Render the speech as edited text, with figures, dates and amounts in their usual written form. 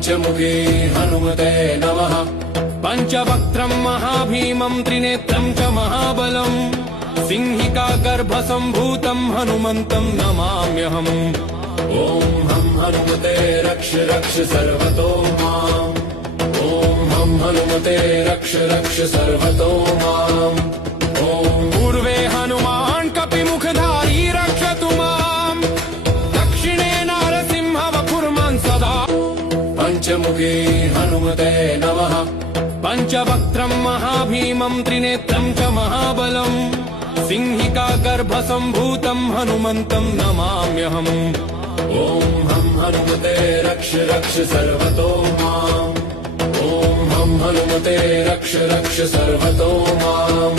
पंचमुखी हनुमते नमः। पंचवक्त्रं महाभीमं त्रिनेत्रं च महाबलं सिंहिका गर्भसम्भूतं हनुमन्तं नमाम्यहम्। ॐ हं हनुमते रक्ष रक्ष सर्वतो माम्। ॐ हं हनुमते रक्ष रक्ष सर्वतो माम्। ॐ पूर्वे हनुमान् कपिमुखधारी रक्षतु माम्। दक्षिणे नारसिंह वपुर्मान् सदा। पंचमुखी हनुमते नमः। पंचवक्त्रं महाभीमं त्रिनेत्रं च महाबलं सिंहिका गर्भसम्भूतं हनुमन्तं नमाम्यहम्। ॐ हं हनुमते रक्ष रक्ष सर्वतो माम्। ॐ हं हनुमते रक्ष रक्ष सर्वतो माम्।